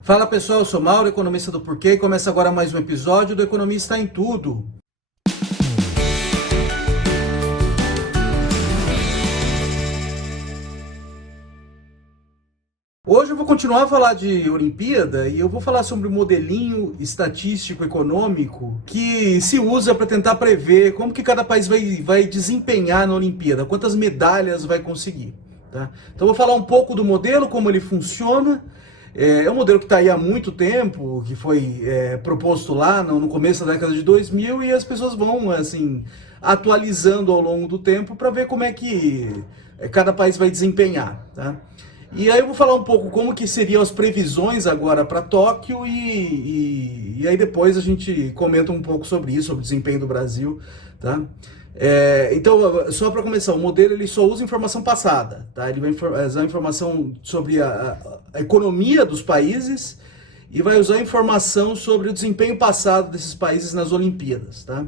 Fala pessoal, eu sou Mauro, economista do Porquê, e começa agora mais um episódio do Economista em Tudo. Hoje eu vou continuar a falar de Olimpíada e eu vou falar sobre o modelinho estatístico econômico que se usa para tentar prever como que cada país vai desempenhar na Olimpíada, quantas medalhas vai conseguir. Tá? Então eu vou falar um pouco do modelo, como ele funciona. É um modelo que está aí há muito tempo, que foi proposto lá no começo da década de 2000 e as pessoas vão assim atualizando ao longo do tempo para ver como é que cada país vai desempenhar. Tá? E aí eu vou falar um pouco como que seriam as previsões agora para Tóquio e aí depois a gente comenta um pouco sobre isso, sobre o desempenho do Brasil, tá? Então, só para começar, o modelo ele só usa informação passada, tá? Ele vai usar informação sobre a economia dos países e vai usar informação sobre o desempenho passado desses países nas Olimpíadas, tá?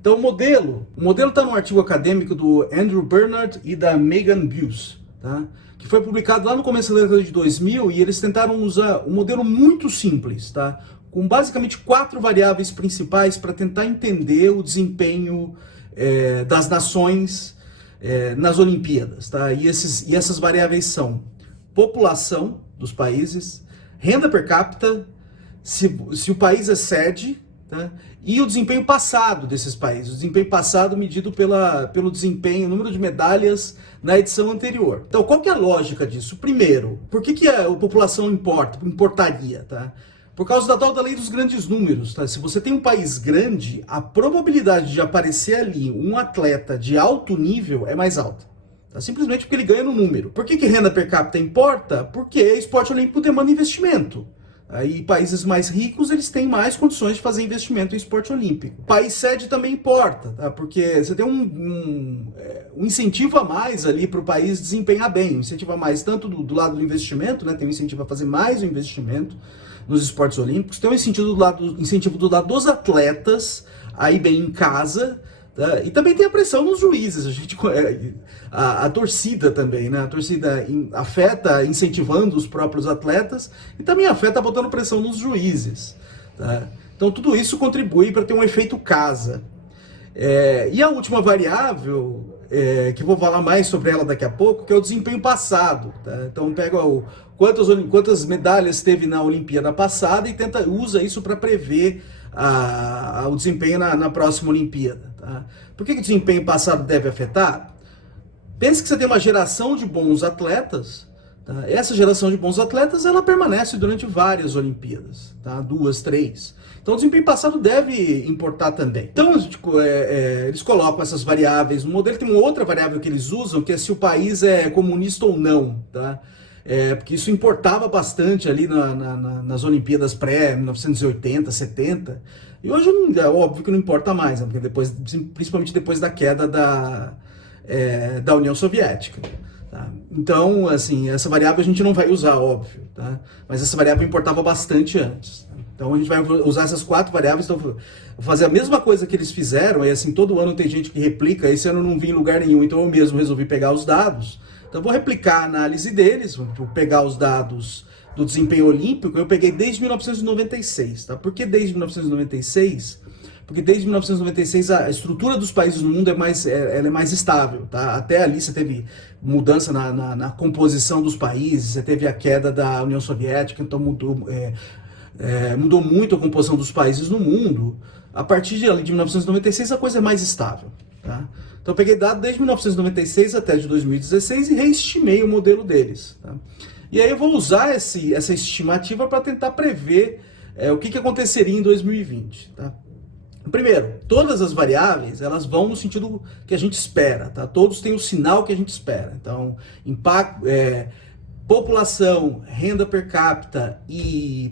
Então, o modelo está no artigo acadêmico do Andrew Bernard e da Megan Buse, tá? Que foi publicado lá no começo da década de 2000 e eles tentaram usar um modelo muito simples, tá? Com basicamente 4 variáveis principais para tentar entender o desempenho das nações nas Olimpíadas, tá? E essas variáveis são população dos países, renda per capita, se o país é sede, tá? E o desempenho passado desses países, o desempenho passado medido pelo desempenho, número de medalhas na edição anterior. Então, qual que é a lógica disso? Primeiro, por que a população importaria, tá? Por causa da tal da lei dos grandes números, tá? Se você tem um país grande, a probabilidade de aparecer ali um atleta de alto nível é mais alta. Tá? Simplesmente porque ele ganha no número. Por que renda per capita importa? Porque esporte olímpico demanda investimento. Aí países mais ricos, eles têm mais condições de fazer investimento em esporte olímpico. País sede também importa, tá? Porque você tem um incentivo a mais ali para o país desempenhar bem. Um incentivo a mais tanto do lado do investimento, né? Tem um incentivo a fazer mais o investimento nos esportes olímpicos. Tem um incentivo do lado dos atletas, aí bem em casa. Tá? E também tem a pressão nos juízes, a torcida também, né? A torcida afeta incentivando os próprios atletas e também afeta botando pressão nos juízes. Tá? Então tudo isso contribui para ter um efeito casa. E a última variável, que eu vou falar mais sobre ela daqui a pouco, que é o desempenho passado. Tá? Então pega quantas medalhas teve na Olimpíada passada e usa isso para prever o desempenho na próxima Olimpíada. Tá? Por que o desempenho passado deve afetar? Pense que você tem uma geração de bons atletas. Tá? Essa geração de bons atletas ela permanece durante várias Olimpíadas, tá? 2, 3. Então o desempenho passado deve importar também. Então eles colocam essas variáveis no modelo. Tem uma outra variável que eles usam, que é se o país é comunista ou não. Tá? Porque isso importava bastante ali nas Olimpíadas pré-1980, 70. E hoje é óbvio que não importa mais, né? Porque principalmente depois da queda da União Soviética. Tá? Então, assim, essa variável a gente não vai usar, óbvio. Tá? Mas essa variável importava bastante antes. Tá? Então a gente vai usar essas 4 variáveis. Então, vou fazer a mesma coisa que eles fizeram. E assim, todo ano tem gente que replica. Esse ano eu não vi em lugar nenhum, então eu mesmo resolvi pegar os dados. Então eu vou replicar a análise deles, vou pegar os dados do desempenho olímpico. Eu peguei desde 1996, tá? Por que desde 1996? Porque desde 1996 a estrutura dos países no mundo ela é mais estável, tá? Até ali você teve mudança na composição dos países, você teve a queda da União Soviética, então mudou muito a composição dos países no mundo. A partir de 1996 a coisa é mais estável, tá? Então eu peguei dados desde 1996 até de 2016 e reestimei o modelo deles. Tá? E aí eu vou usar essa estimativa para tentar prever o que aconteceria em 2020. Tá? Primeiro, todas as variáveis elas vão no sentido que a gente espera. Tá? Todos têm o sinal que a gente espera. Então, impacto, população, renda per capita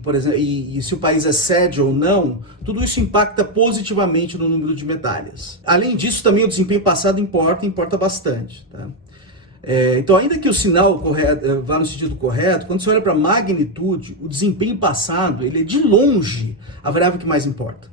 por exemplo, e se o país é sede ou não, tudo isso impacta positivamente no número de medalhas. Além disso, também o desempenho passado importa bastante. Tá? Então, ainda que o sinal vá no sentido correto, quando você olha para a magnitude, o desempenho passado ele é de longe a variável que mais importa.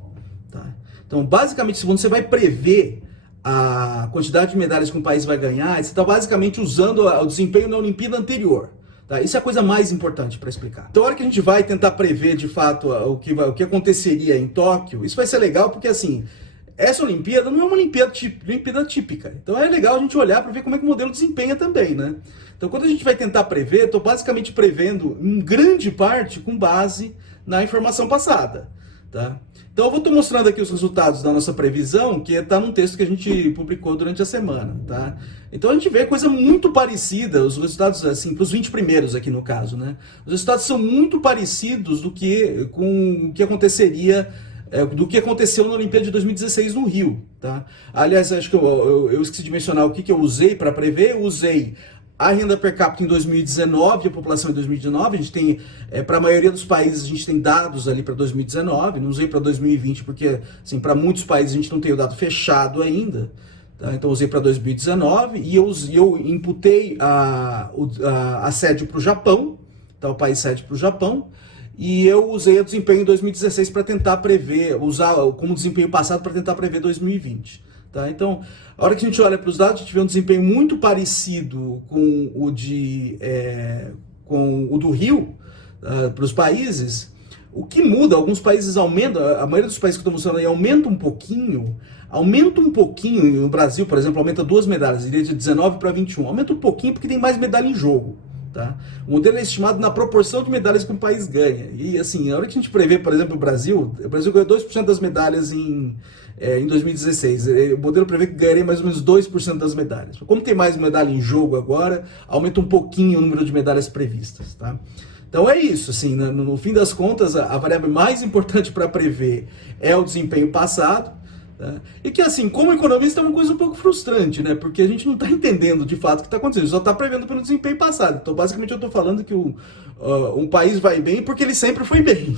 Tá? Então, basicamente, se você vai prever a quantidade de medalhas que um país vai ganhar, você está basicamente usando o desempenho na Olimpíada anterior. Tá? Isso é a coisa mais importante para explicar. Então, a hora que a gente vai tentar prever, de fato, o que aconteceria em Tóquio, isso vai ser legal porque, assim, essa Olimpíada não é uma Olimpíada típica. Então, é legal a gente olhar para ver como é que o modelo desempenha também, né? Então, quando a gente vai tentar prever, estou basicamente prevendo, em grande parte, com base na informação passada, tá? Então eu vou estar mostrando aqui os resultados da nossa previsão, que está num texto que a gente publicou durante a semana, tá? Então a gente vê coisa muito parecida, os resultados, assim, para os 20 primeiros aqui no caso, né? Os resultados são muito parecidos com o que aconteceria, do que aconteceu na Olimpíada de 2016 no Rio, tá? Aliás, acho que eu esqueci de mencionar o que eu usei para prever. Eu usei a renda per capita em 2019, a população em 2019, a gente tem, para a maioria dos países, a gente tem dados ali para 2019, não usei para 2020 porque, assim, para muitos países a gente não tem o dado fechado ainda, tá? Então usei para 2019 e eu imputei a sede para o Japão, tá? O país sede para o Japão, e eu usei o desempenho em 2016 para tentar prever, usar como desempenho passado para tentar prever 2020. Tá? Então, a hora que a gente olha para os dados, a gente vê um desempenho muito parecido com o do Rio, para os países. O que muda, alguns países aumentam, a maioria dos países que estão mostrando aí aumenta um pouquinho, no Brasil, por exemplo, aumenta 2 medalhas, iria de 19 para 21, aumenta um pouquinho porque tem mais medalha em jogo. Tá? O modelo é estimado na proporção de medalhas que um país ganha. E assim, a hora que a gente prevê, por exemplo, o Brasil ganhou 2% das medalhas em 2016. O modelo prevê que ganharia mais ou menos 2% das medalhas. Como tem mais medalha em jogo agora, aumenta um pouquinho o número de medalhas previstas. Tá? Então é isso, assim, no fim das contas, a variável mais importante para prever é o desempenho passado. E que, assim, como economista é uma coisa um pouco frustrante, né? Porque a gente não está entendendo de fato o que está acontecendo, só está prevendo pelo desempenho passado. Então, basicamente, eu estou falando que um país vai bem porque ele sempre foi bem.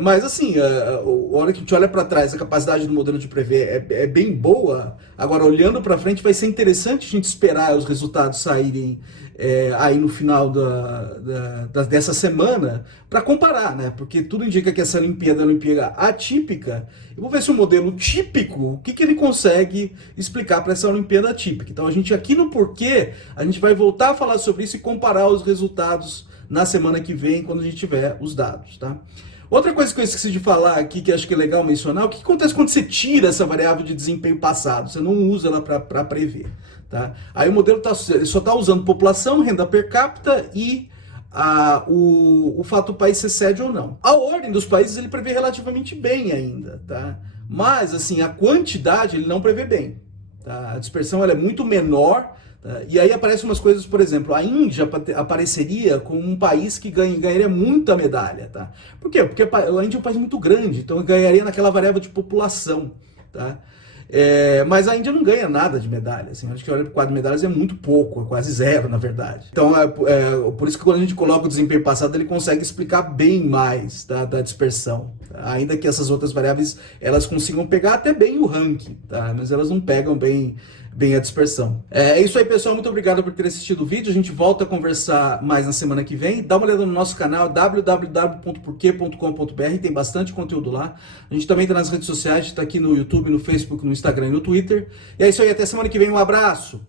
Mas, assim, a hora que a gente olha para trás, a capacidade do modelo de prever é bem boa. Agora, olhando para frente, vai ser interessante a gente esperar os resultados saírem aí no final dessa semana para comparar, né? Porque tudo indica que essa Olimpíada é uma Olimpíada atípica. Eu vou ver se o modelo típico, o que ele consegue explicar para essa Olimpíada atípica. Então, a gente aqui no Porquê, a gente vai voltar a falar sobre isso e comparar os resultados na semana que vem, quando a gente tiver os dados, tá? Outra coisa que eu esqueci de falar aqui, que acho que é legal mencionar, o que acontece quando você tira essa variável de desempenho passado? Você não usa ela para prever, tá? Aí o modelo só está usando população, renda per capita e o fato do país ser sede ou não. A ordem dos países ele prevê relativamente bem ainda, tá? Mas, assim, a quantidade ele não prevê bem, tá? A dispersão ela é muito menor. E aí aparecem umas coisas, por exemplo, a Índia apareceria como um país que ganharia muita medalha, tá? Por quê? Porque a Índia é um país muito grande, então ganharia naquela variável de população, tá? Mas a Índia não ganha nada de medalha, assim, acho que olha para o quadro de medalhas é muito pouco, é quase zero, na verdade. Então, por isso que quando a gente coloca o desempenho passado, ele consegue explicar bem mais da dispersão, tá? Ainda que essas outras variáveis, elas consigam pegar até bem o ranking, tá? Mas elas não pegam bem a dispersão. É isso aí, pessoal. Muito obrigado por ter assistido o vídeo. A gente volta a conversar mais na semana que vem. Dá uma olhada no nosso canal www.porque.com.br. Tem bastante conteúdo lá. A gente também está nas redes sociais. Está aqui no YouTube, no Facebook, no Instagram e no Twitter. E é isso aí. Até semana que vem. Um abraço.